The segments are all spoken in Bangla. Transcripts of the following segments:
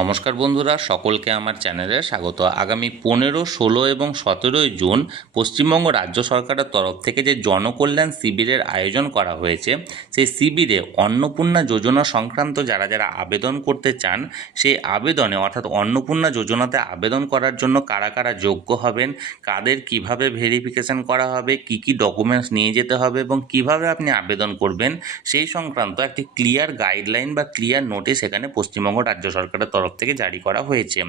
নমস্কার বন্ধুরা, সকলকে আমার চ্যানেলে স্বাগত। আগামী 15, 16 এবং 17 জুন পশ্চিমবঙ্গ রাজ্য সরকারের তরফ থেকে যে জনকল্যাণ শিবিরের আয়োজন করা হয়েছে, সেই শিবিরে অন্নপূর্ণা যোজনা সংক্রান্ত যারা যারা আবেদন করতে চান, সেই আবেদনে অর্থাৎ অন্নপূর্ণা যোজনাতে আবেদন করার জন্য কারা কারা যোগ্য হবেন, কাদের কিভাবে ভেরিফিকেশন করা হবে, কি কি ডকুমেন্টস নিয়ে যেতে হবে এবং কিভাবে আপনি আবেদন করবেন, সেই সংক্রান্ত একটি ক্লিয়ার গাইডলাইন বা ক্লিয়ার নোটিশ এখানে পশ্চিমবঙ্গ রাজ্য সরকারের তরফ থেকে জারি করা হয়েছে।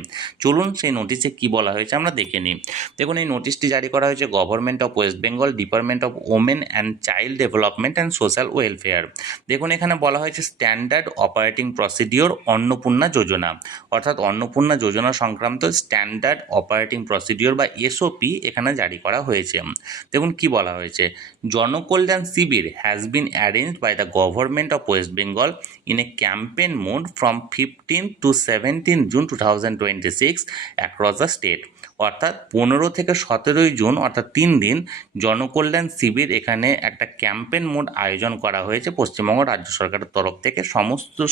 চলুন সেই নোটিশে কি বলা হয়েছে আমরা দেখে নিই। দেখুন, এই নোটিশটি জারি করা হয়েছে government of West Bengal, department of women and child development and social welfare. দেখুন, এখানে বলা হয়েছে standard operating procedure Annapurna Yojana, অর্থাৎ অন্নপূর্ণা যোজনা সংক্রান্ত স্ট্যান্ডার্ড অপারেটিং প্রসিডিওর বা এসওপি এখানে জারি করা হয়েছে। দেখুন কি বলা হয়েছে, Janakalyan Shibir has been arranged by the government of West Bengal in a campaign mode from 15 to 17 June 2026 across the state। অর্থাৎ 15 থেকে 17 জুন অর্থাৎ 3 দিন জনকল্যাণ শিবির এখানে একটা ক্যাম্পেন মোড আয়োজন করা হয়েছে পশ্চিমবঙ্গ রাজ্য সরকারের তরফ থেকে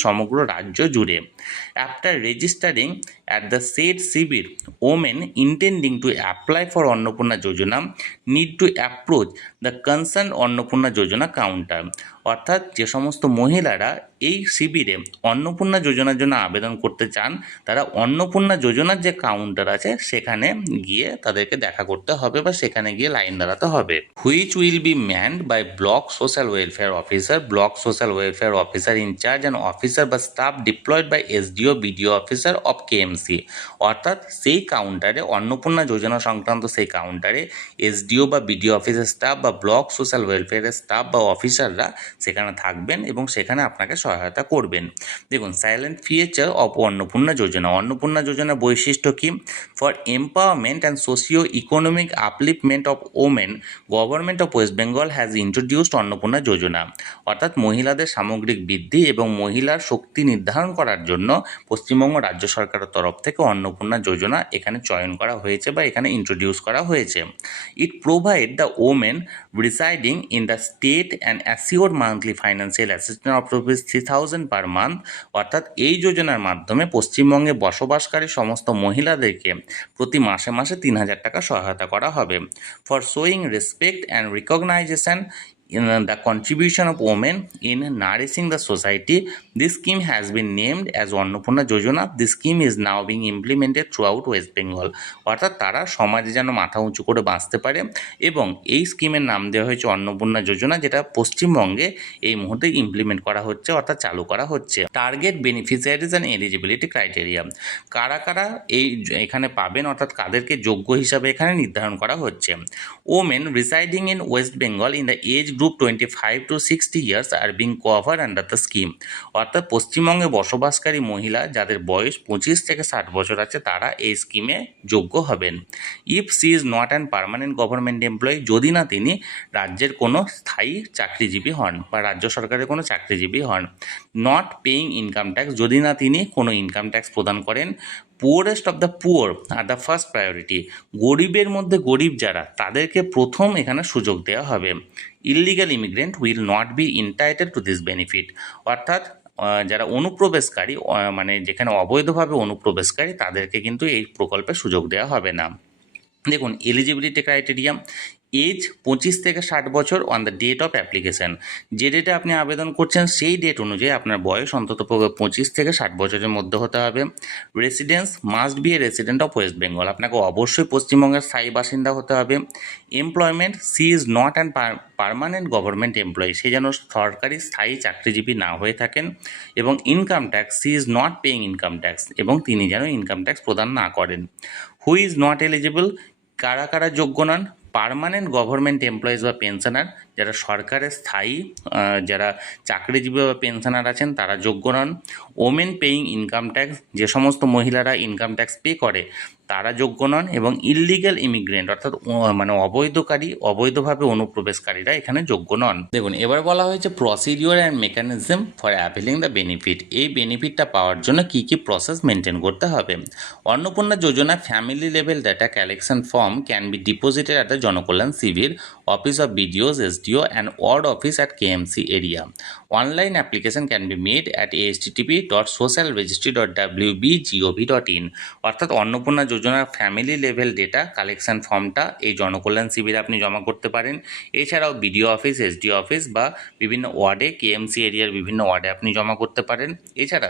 সমগ্র রাজ্য জুড়ে। After registering at the said Shibir, women intending to apply for Annapurna Yojana need to approach the concerned Annapurna Yojana counter. অর্থাৎ যে সমস্ত মহিলারা এই শিবিরে অন্নপূর্ণা যোজনার জন্য আবেদন করতে চান, তারা অন্নপূর্ণা যোজনার যে কাউন্টার আছে সেখানে গিয়ে তাদেরকে দেখা করতে হবে বা সেখানে গিয়ে লাইন দাঁড়াতে হবে। Which will be manned by block social welfare officer, block social welfare officer incharge and officer বা staff deployed by SDO BDO officer of KMC. অর্থাৎ সেই কাউন্টারে অন্নপূর্ণা যোজনা সংক্রান্ত সেই কাউন্টারে এসডিও বা বিডিও অফিসের স্টাফ বা ব্লক সোশ্যাল ওয়েলফেয়ারের স্টাফ বা অফিসাররা সেখানে থাকবেন এবং সেখানে আপনাকে সহায়তা করবেন। দেখুন, silent feature of Annapurna Yojana. Annapurna যোজনার বৈশিষ্ট্য কি? For empowerment and socio economic upliftment of women, government of West Bengal has introduced Annapurna Yojana. অর্থাৎ মহিলাদের সামগ্রিক বৃদ্ধি এবং মহিলার শক্তি নির্ধারণ করার জন্য পশ্চিমবঙ্গ রাজ্য সরকারের তরফ থেকে অন্নপূর্ণা যোজনা এখানে চয়ন করা হয়েছে বা এখানে ইন্ট্রোডিউস করা হয়েছে। It provide the women residing in the state and assured monthly financial assistance of rupees 3000 per month. অর্থাৎ এই যোজনার মাধ্যমে পশ্চিমবঙ্গে বসবাসকারী সমস্ত মহিলাদেরকে প্রতি মাসে মাসে 3000 টাকা সহায়তা করা হবে। For showing respect and recognition in the contribution of women in nourishing the society, this scheme has been named as Annapurna Yojana. This scheme is now being implemented throughout West Bengal। অর্থাৎ তারা সমাজে যেন মাথা উঁচু করে বাঁচতে পারে এবং এই স্কিমের নাম দেওয়া হয়েছে অন্নপূর্ণা যোজনা, যেটা পশ্চিমবঙ্গে এই মুহূর্তে ইমপ্লিমেন্ট করা হচ্ছে অর্থাৎ চালু করা হচ্ছে। Target beneficiaries and eligibility criteria, কারা কারা এখানে পাবেন অর্থাৎ কাদেরকে যোগ্য হিসাবে এখানে নির্ধারণ করা হচ্ছে। Women residing in West Bengal in the age group 25 to 60 years আর being covered under the scheme. অর্থাৎ পশ্চিমবঙ্গে বসবাসকারী মহিলা যাদের বয়স 25 থেকে 60 বছর আছে তারা এই স্কিমে যোগ্য হবেন। If she is not an permanent government employee, যদি না তিনি রাজ্যের কোনো স্থায়ী চাকরিজীবী হন বা রাজ্য সরকারের কোনো চাকরিজীবী হন। নট পেইং ইনকাম ট্যাক্স, যদি না তিনি কোনো ইনকাম ট্যাক্স প্রদান করেন। Poorest of the poor are the first priority, গরিবের মধ্যে গরিব যারা তাদেরকে প্রথম এখানে সুযোগ দেওয়া হবে। Illegal immigrant will not be entitled to this benefit, অর্থাৎ যারা অনুপ্রবেশকারী মানে যেখানে অবৈধভাবে অনুপ্রবেশকারী তাদেরকে কিন্তু এই প্রকল্পে সুযোগ দেওয়া হবে না। দেখুন, এলিজিবিলিটি ক্রাইটেরিয়া, এজ 25 থেকে 60 বছর on the date of application. যে ডেটে আপনি আবেদন করছেন সেই ডেট অনুযায়ী আপনার বয়স অন্তত 25 থেকে 60 বছরের মধ্যে হতে হবে। Residence must be a resident of West Bengal, আপনাকে অবশ্যই পশ্চিমবঙ্গের স্থায়ী বাসিন্দা হতে হবে। Employment, she is not an permanent government employee, সে যেন সরকারি স্থায়ী চাকরিজীবী না হয়ে থাকেন। এবং income tax, she is not paying income tax, এবং তিনি যেন ইনকাম ট্যাক্স প্রদান না করেন। হু ইজ নট এলিজিবল, কারা কারা যোগ্য নন? পার্মানেন্ট গভর্নমেন্ট এমপ্লয়িজ বা পেনশনার, যারা সরকারের স্থায়ী যারা চাকরিজীবী বা পেনশনার আছেন তারা যোগ্য নন। ওমেন পেইং ইনকাম ট্যাক্স, যে সমস্ত মহিলারা ইনকাম ট্যাক্স পে করে তারা যোগ্য নন। এবং ইললিগাল ইমিগ্রেন্ট অর্থাৎ মানে অবৈধভাবে অনুপ্রবেশকারীরা এখানে যোগ্য নন। দেখুন, এবার বলা হয়েছে procedure and mechanism for availing the benefit. এই বেনিফিটটা পাওয়ার জন্য কী কী প্রসেস মেনটেন করতে হবে। Annapurna Yojana family level data collection form can be deposited at the Janakalyan Shibir Office of BDOs, SDO and Ward Office at KMC area. Online application can be made at http://socialregistry.wbgov.in অর্থাৎ অন্নপূর্ণা যোজনার ফ্যামিলি লেভেল ডেটা কালেকশন ফর্মটা এই জনকল্যাণ শিবিরে আপনি জমা করতে পারেন। এছাড়াও বিডিও অফিস, এসডিও অফিস বা বিভিন্ন ওয়ার্ডে, কেএমসি এরিয়ার বিভিন্ন ওয়ার্ডে আপনি জমা করতে পারেন। এছাড়া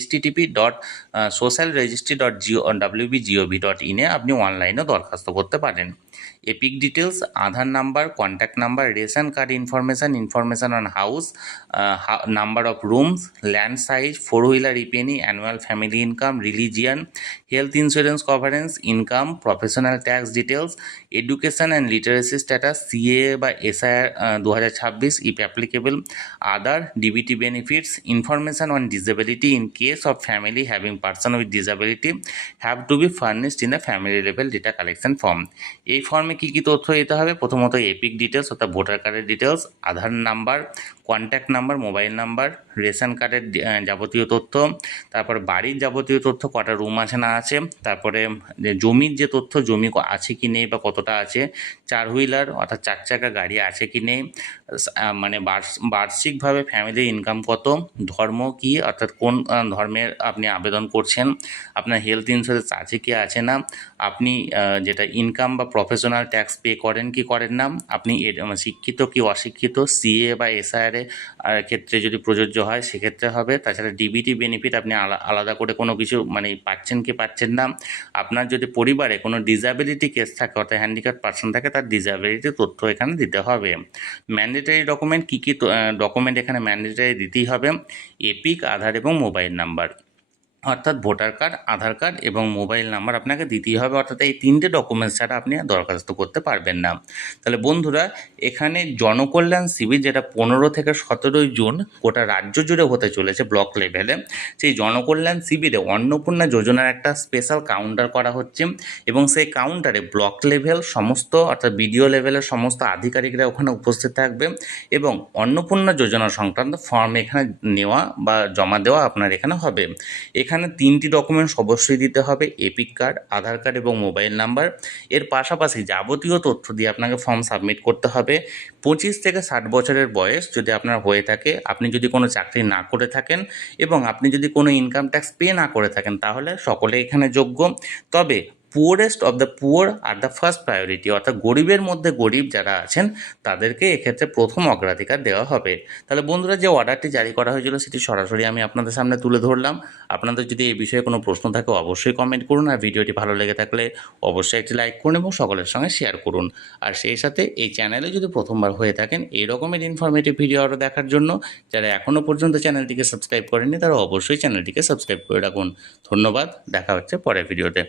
http://socialregistry.wbgov.in আপনি অনলাইনেও দরখাস্ত করতে পারেন। EPIC details, Aadhaar number, contact number, ration card information on house, number of rooms, land size, 4-wheeler ইপিএনি, annual family income, religion, health insurance coverance, income, professional tax details, education and literacy status, CA বা SIR 2026 if applicable, other DBT benefits, information on disability in case of family having person with disability have to be furnished in the family level data collection form. এই ফর্মে কী কী তথ্য দিতে হবে? প্রথমত এপিক ডিটেলস অর্থাৎ ভোটার কার্ডের details, Aadhaar number, contact number, mobile number, ration কার্ডের যাবতীয় তথ্য, তারপর বাড়ির যাবতীয় তথ্য, কটা রুম আছে না আছে, তারপরে জমির যে তথ্য, জমি আছে কি নেই বা কতটা আছে, 4-wheeler অর্থাৎ 4 চাকা গাড়ি আছে কি নেই, মানে বার্ষিকভাবে ফ্যামিলির ইনকাম কত, ধর্ম কি অর্থাৎ কোন ধর্মের আপনি আবেদন করছেন, আপনার হেলথ ইন্স্যুরেন্স আছে কি আছে না, আপনি যেটা ইনকাম বা প্রফেশনাল ট্যাক্স পে করেন কি করেন না, আপনি শিক্ষিত কি অশিক্ষিত, সিএ বা এসআইআর ক্ষেত্রে যদি প্রযোজ্য হয় সেক্ষেত্রে হবে। তাছাড়া ডিবিটি বেনিফিট আপনি আলাদা করে কোনো কিছু মানে পাচ্ছেন কি পাচ্ছেন না, আপনার যদি পরিবারে কোনো ডিসেবিলিটি কেস থাকে অর্থাৎ হ্যান্ডিক্যাপ পার্সন থাকে তার ডিসেবিলিটি তথ্য এখানে দিতে হবে। ম্যান্ডেটারি ডকুমেন্ট কী কী ডকুমেন্ট এখানে ম্যান্ডেটারি দিতেই হবে? এপিক, আধার এবং মোবাইল নাম্বার, অর্থাৎ ভোটার কার্ড, আধার কার্ড এবং মোবাইল নাম্বার আপনাকে দিতেই হবে। অর্থাৎ এই 3টে ডকুমেন্টস ছাড়া আপনি দরখাস্ত করতে পারবেন না। তাহলে বন্ধুরা, এখানে জনকল্যাণ শিবির যেটা 15 থেকে 17 জুন গোটা রাজ্য জুড়ে হতে চলেছে ব্লক লেভেলে, সেই জনকল্যাণ শিবিরে অন্নপূর্ণা যোজনার একটা স্পেশাল কাউন্টার করা হচ্ছে এবং সেই কাউন্টারে ব্লক লেভেল সমস্ত অর্থাৎ বিডিও লেভেলের সমস্ত আধিকারিকরা ওখানে উপস্থিত থাকবে এবং অন্নপূর্ণা যোজনা সংক্রান্ত ফর্ম এখানে নেওয়া বা জমা দেওয়া আপনার এখানে হবে। এখানে 3টি ডকুমেন্টস অবশ্যই দিতে হবে, এপিক কার্ড, আধার কার্ড এবং মোবাইল নাম্বার। এর পাশাপাশি যাবতীয় তথ্য দিয়ে আপনাকে ফর্ম সাবমিট করতে হবে। 25 থেকে 60 বছরের বয়স যদি আপনার হয়ে থাকে, আপনি যদি কোনো চাকরি না করে থাকেন এবং আপনি যদি কোনো ইনকাম ট্যাক্স পে না করে থাকেন তাহলে সকলে এখানে যোগ্য। তবে poorest of the poor are the first priority, অর্থাৎ গরিবের মধ্যে গরিব যারা আছেন তাদেরকে এক্ষেত্রে প্রথম অগ্রাধিকার দেওয়া হবে। তাহলে বন্ধুরা, যে অর্ডারটি জারি করা হয়েছিল সেটি সরাসরি আমি আপনাদের সামনে তুলে ধরলাম। আপনাদের যদি এই বিষয়ে কোনো প্রশ্ন থাকে অবশ্যই কমেন্ট করুন, আর ভিডিওটি ভালো লেগে থাকলে অবশ্যই একটি লাইক করুন এবং সকলের সঙ্গে শেয়ার করুন। আর সেই সাথে এই চ্যানেলে যদি প্রথমবার হয়ে থাকেন এই রকমের ইনফরমেটিভ ভিডিও আরও দেখার জন্য, যারা এখনও পর্যন্ত চ্যানেলটিকে সাবস্ক্রাইব করেননি তারা অবশ্যই চ্যানেলটিকে সাবস্ক্রাইব করে রাখুন। ধন্যবাদ, দেখা হচ্ছে পরের ভিডিওতে।